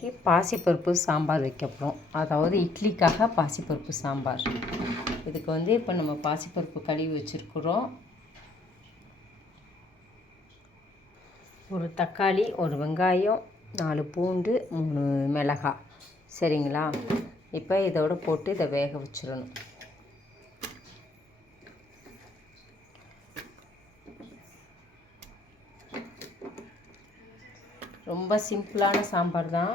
இன்றைக்கி பாசிப்பருப்பு சாம்பார் வைக்க போகிறோம் அதாவது இட்லிக்காக பாசிப்பருப்பு சாம்பார். இதுக்கு வந்து இப்போ நம்ம பாசிப்பருப்பு கழுவி வச்சுருக்குறோம். ஒரு தக்காளி ஒரு வெங்காயம் நாலு பூண்டு மூணு மிளகாய். சரிங்களா? இப்போ இதோட போட்டு இதை வேக வச்சிடணும். ரொம்ப சிம்பிளான சாம்பார் தான்.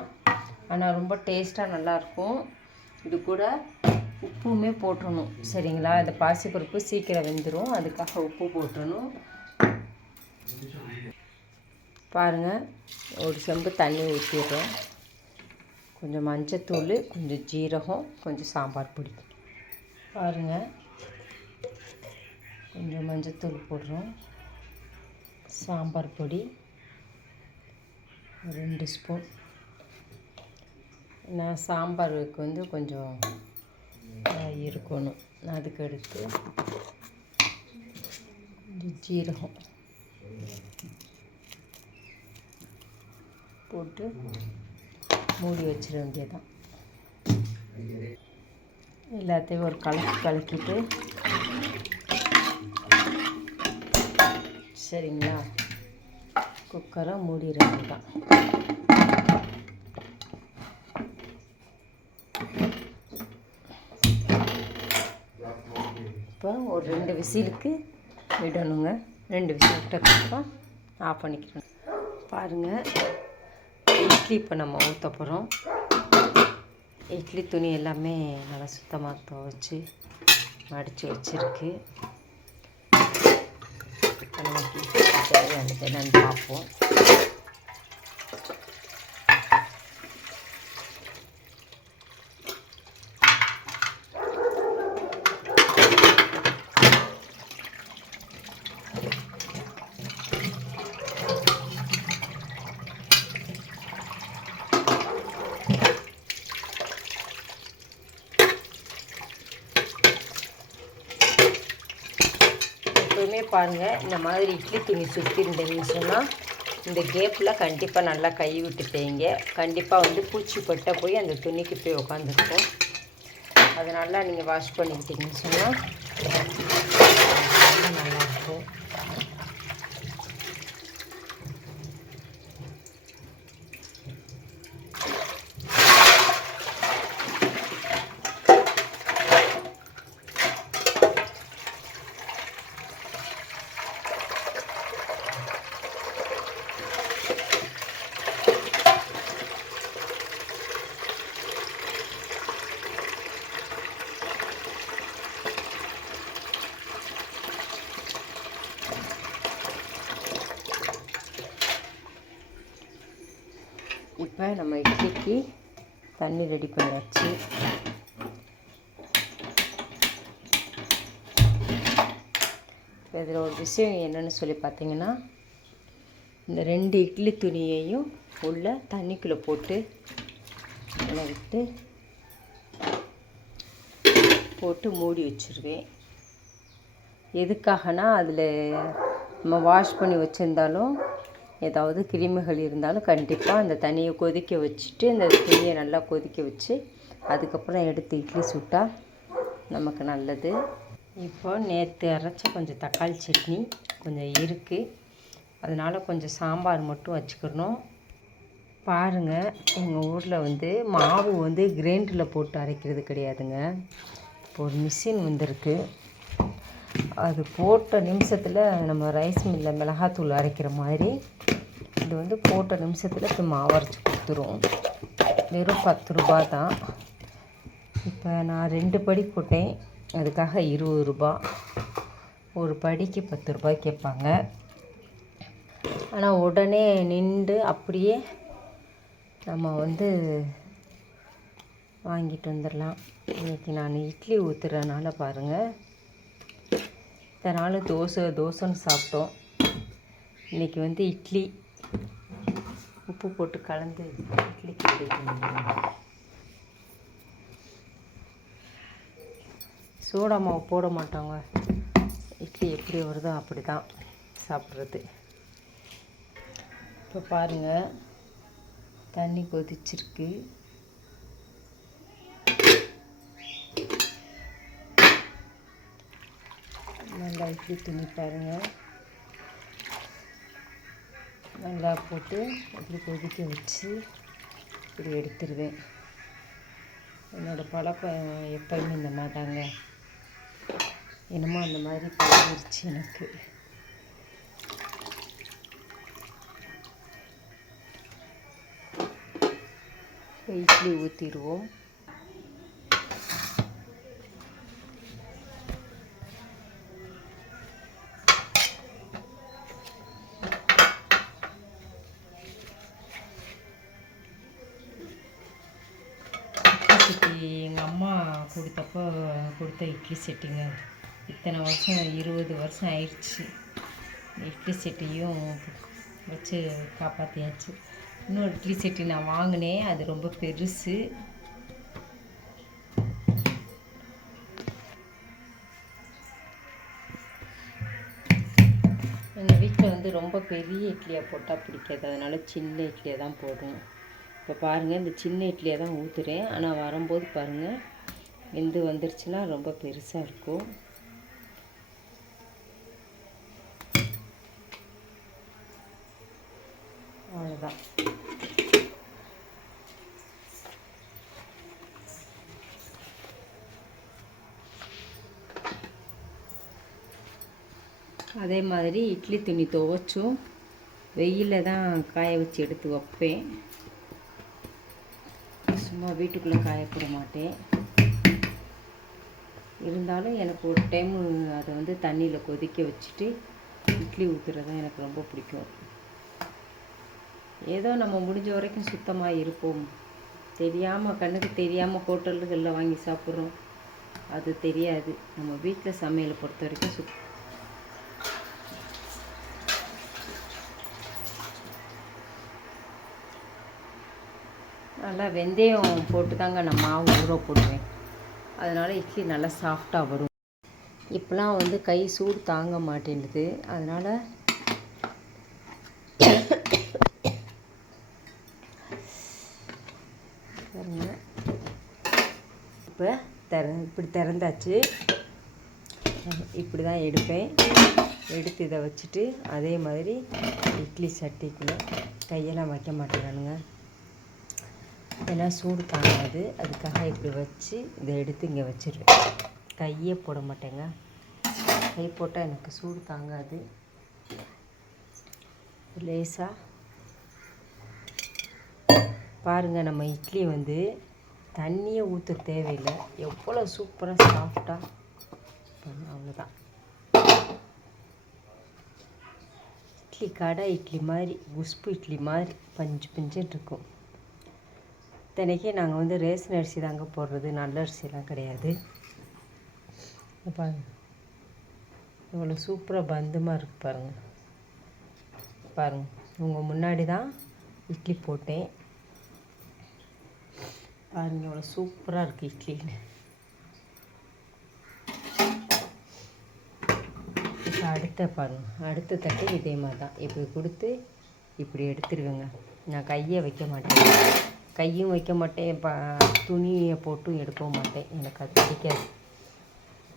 ஆனால் ரொம்ப டேஸ்ட்டாக நல்லாயிருக்கும் இது கூட உப்புமே போட்டுறணும். சரிங்களா? இந்த பாசிப்பருப்பு சீக்கிரம் வெந்துடும் அதுக்காக உப்பு போட்டுடணும் பாருங்கள் ஒரு செம்பு தண்ணி ஊற்றிடுறோம் கொஞ்சம் மஞ்சத்தூள் கொஞ்சம் ஜீரகம் கொஞ்சம் சாம்பார் பொடி. பாருங்கள் கொஞ்சம் மஞ்சத்தூள் போடுறோம். சாம்பார் பொடி. ரெண்டு ஸ்பூன். நான் சாம்பாருக்கு வந்து கொஞ்சம் இருக்கணும். அதுக்கு அடுத்து கொஞ்சம் ஜீரகம் போட்டு மூடி வச்சிட வேண்டியதான் எல்லாத்தையும் ஒரு கலக்கி கலக்கிட்டு சரிங்களா? குக்கரை மூடிடுறது தான் இப்போ ஒரு ரெண்டு விசிலுக்கு விடணுங்க. ரெண்டு விசில் விட்டதுக்கப்புறம் ஆஃப் பண்ணிக்கிறோம் பாருங்கள் இட்லி இப்போ நம்ம ஊற்ற போகிறோம் இட்லி துணி எல்லாமே நல்லா சுத்தமாக துவைச்சி மடித்து வச்சுருக்கு. நமக்கு தேவையானது என்னன்னு பார்ப்போம் பாருங்கள் இந்த மாதிரி இட்லி துணி சுற்றி இருந்தீங்கன்னு சொன்னால் இந்த கேப்பில் கண்டிப்பாக நல்லா கை விட்டு தேய்ங்க. கண்டிப்பாக வந்து பூச்சி பட்டை போய் அந்த துணிக்கு போய் உக்காந்துருக்கும். அது நல்லா நீங்கள் வாஷ் பண்ணிக்கிட்டீங்கன்னு சொன்னால் நல்லாயிருக்கும் இப்போ நம்ம இட்லிக்கு தண்ணி ரெடி பண்ணியாச்சு இதில் ஒரு விஷயம் என்னன்னு சொல்லி பார்த்தீங்கன்னா இந்த ரெண்டு இட்லி துணியையும் உள்ள தண்ணிக்குள்ளே போட்டு விட்டு போட்டு மூடி வச்சுருவேன். எதுக்காகனா அதில் நம்ம வாஷ் பண்ணி வச்சுருந்தாலும் ஏதாவது கிருமிகள் இருந்தாலும் கண்டிப்பாக அந்த தண்ணியை கொதிக்க வச்சுட்டு இந்த தண்ணியை நல்லா கொதிக்க வச்சு அதுக்கப்புறம் எடுத்து இட்லி சுட்டால் நமக்கு நல்லது. இப்போ நேற்று அரைச்ச கொஞ்சம் தக்காளி சட்னி கொஞ்சம் இருக்குது அதனால் கொஞ்சம் சாம்பார் மட்டும் வச்சுக்கிறணும் பாருங்கள் எங்கள் ஊரில் வந்து மாவு வந்து கிரைண்டரில் போட்டு அரைக்கிறது கிடையாதுங்க. இப்போ ஒரு மிஷின் வந்திருக்கு. அது போட்ட நிமிஷத்தில் நம்ம ரைஸ் மில்லில் மிளகாத்தூள் அரைக்கிற மாதிரி இது வந்து போட்ட நிமிஷத்தில் இப்போ மாவு அரைச்சி கொடுத்துரும் வெறும் பத்து ரூபா தான். இப்போ நான் ரெண்டு படி போட்டேன். அதுக்காக இருபது ரூபா ஒரு படிக்கு பத்து ரூபாய் கேட்பாங்க. ஆனால் உடனே நின்று அப்படியே நம்ம வந்து வாங்கிட்டு வந்துடலாம் இன்றைக்கி நான் இட்லி ஊற்றுறதுனால பாருங்கள் இத்தனை நாள் தோசை தோசைன்னு சாப்பிட்டோம். இன்றைக்கி வந்து இட்லி. உப்பு போட்டு கலந்து இட்லிக்கு சோடா மாவு போட மாட்டாங்க. இட்லி எப்படி வருதோ அப்படி தான் சாப்பிட்றது. இப்போ பாருங்கள் தண்ணி கொதிச்சிருக்கு. நல்லா இப்படி துணி பாருங்கள் நல்லா போட்டு இப்படி கொதிக்க வச்சு இப்படி எடுத்துருவேன். என்னோடய பழக்கம் எப்பயுமே இந்த மாட்டாங்க என்னமோ அந்த மாதிரி பழகிருச்சு எனக்கு. இட்லி ஊற்றிடுவோம் கொடுத்த இட்லி செட்டுங்க. இத்தனை வருஷம் இருபது வருஷம் ஆயிடுச்சு. இட்லி செட்டையும் வச்சு காப்பாற்றியாச்சு இன்னொரு இட்லி செட்டு நான் வாங்கினேன். அது ரொம்ப பெருசு. எங்கள் வீட்டில் வந்து ரொம்ப பெரிய இட்லியாக போட்டால் பிடிக்காது. அதனால் சின்ன இட்லியாக தான் போடுவோம். இப்போ பாருங்கள் இந்த சின்ன இட்லியை தான் ஊற்றுறேன் ஆனால் வரும்போது பாருங்கள் வெந்து வந்துருச்சுன்னா ரொம்ப பெருசாக இருக்கும். அவ்வளோதான் அதே மாதிரி இட்லி துணி துவைச்சும் வெயிலில் தான் காய வச்சு எடுத்து வைப்பேன். சும்மா வீட்டுக்குள்ளே காயப்பட மாட்டேன். இருந்தாலும் எனக்கு ஒரு டைம் அதை வந்து தண்ணியில் கொதிக்க வச்சுட்டு இட்லி ஊற்றுறது தான் எனக்கு ரொம்ப பிடிக்கும். ஏதோ நம்ம முடிஞ்ச வரைக்கும் சுத்தமாக இருப்போம். தெரியாமல் கண்ணுக்கு தெரியாமல் ஹோட்டல்களில் வாங்கி சாப்பிட்றோம். அது தெரியாது. நம்ம வீட்டில் சமையலை பொறுத்த வரைக்கும் சுத். நல்லா வெந்தயம் போட்டு தாங்க நான் மாவு ஊற போடுவேன். அதனால் இட்லி நல்லா சாஃப்டாக வரும். இப்போலாம் வந்து கை சூடு தாங்க மாட்டேங்குது அதனால் இப்போ திற இப்படி திறந்தாச்சு. இப்படி தான் எடுப்பேன். எடுத்து இதை வச்சுட்டு அதே மாதிரி இட்லி சட்டிக்குள்ளே கையெல்லாம் வைக்க மாட்டேங்கிறானுங்க ஏன்னா சூடு தாங்காது அதுக்காக இப்படி வச்சு இதை எடுத்து இங்கே வச்சிருவேன். கையே போட மாட்டேங்க. கை போட்டால் எனக்கு சூடு தாங்காது. லேசாக பாருங்கள் நம்ம இட்லி வந்து தண்ணியை ஊற்ற தேவையில்லை. எவ்வளோ சூப்பராக சாஃப்டாக அவ்வளோதான் இட்லி கடை இட்லி மாதிரி குஸ்பு இட்லி மாதிரி பஞ்சு பஞ்சுன்னு இருக்கும். இத்தனைக்கு நாங்கள் வந்து ரேஷன் அரிசி தாங்க போடுறது நல்ல அரிசிலாம் கிடையாது. பாருங்க. இவ்வளோ சூப்பராக பந்தமாக இருக்குது பாருங்கள் பாருங்கள் உங்கள் முன்னாடி தான் இட்லி போட்டேன். பாருங்கள் இவ்வளோ சூப்பராக இருக்குது இட்லின்னு. இப்போ அடுத்த பாருங்கள் அடுத்த தட்டு இதே மாதிரி தான். இப்படி கொடுத்து இப்படி எடுத்துருவேங்க. நான் கையை வைக்க மாட்டேன். கையும் வைக்க மாட்டேன் ப துணியை போட்டும் எடுக்கவும் மாட்டேன். எனக்கு அது பிடிக்காது.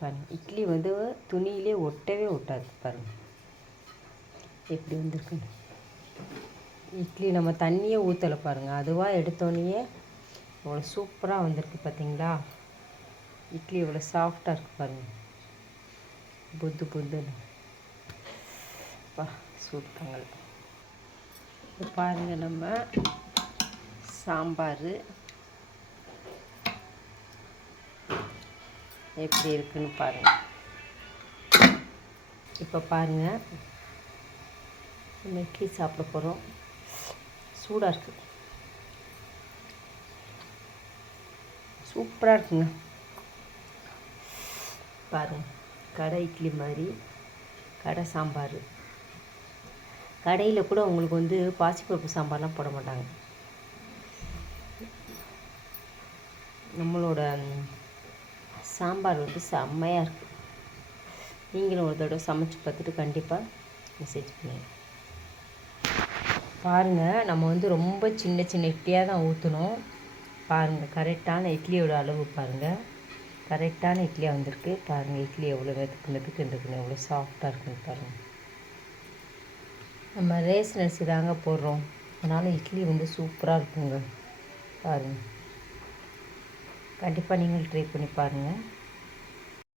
பாருங்கள் இட்லி வந்து துணியிலே ஒட்டவே ஒட்டாது பாருங்கள் எப்படி வந்திருக்குன்னு. இட்லி நம்ம தண்ணியே ஊற்றலை பாருங்கள் அதுவாக எடுத்தோடனே இவ்வளோ சூப்பராக வந்திருக்கு பார்த்தீங்களா இட்லி இவ்வளோ சாஃப்டாக இருக்குது பாருங்கள் புத்து புத்துன்னு பா சூப்பங்கள் பாருங்கள் நம்ம சாம்பார். எப்படி இருக்குன்னு பாருங்கள் இப்போ பாருங்கள் நம்ம இட்லி சாப்பிட போகிறோம் சூடாக இருக்குது சூப்பராக இருக்குங்க. பாருங்கள் கடை இட்லி மாதிரி கடை சாம்பார். கடையில் கூட உங்களுக்கு வந்து பாசிப்பருப்பு சாம்பார்லாம் போட மாட்டாங்க. நம்மளோட சாம்பார் வந்து செம்மையாக இருக்குது நீங்களும் ஒரு தடவை சமைச்சு பார்த்துட்டு கண்டிப்பாக மெசேஜ் பண்ணுங்கள் பாருங்கள் நம்ம வந்து ரொம்ப சின்ன சின்ன இட்லியாக தான் ஊற்றணும் பாருங்கள் கரெக்டான இட்லியோட அளவு பாருங்கள் கரெக்டான இட்லியாக வந்திருக்கு. பாருங்கள் இட்லி எவ்வளோ மெதுக்கு மெதுக்குன்னு இருக்குன்னு எவ்வளோ சாஃப்டாக இருக்குன்னு பாருங்கள் நம்ம ரேஷன் அரிசி தாங்க போடுறோம். அதனால் இட்லி வந்து சூப்பராக இருக்குங்க. பாருங்கள் கண்டிப்பாக நீங்கள் ட்ரை பண்ணி பாருங்கள்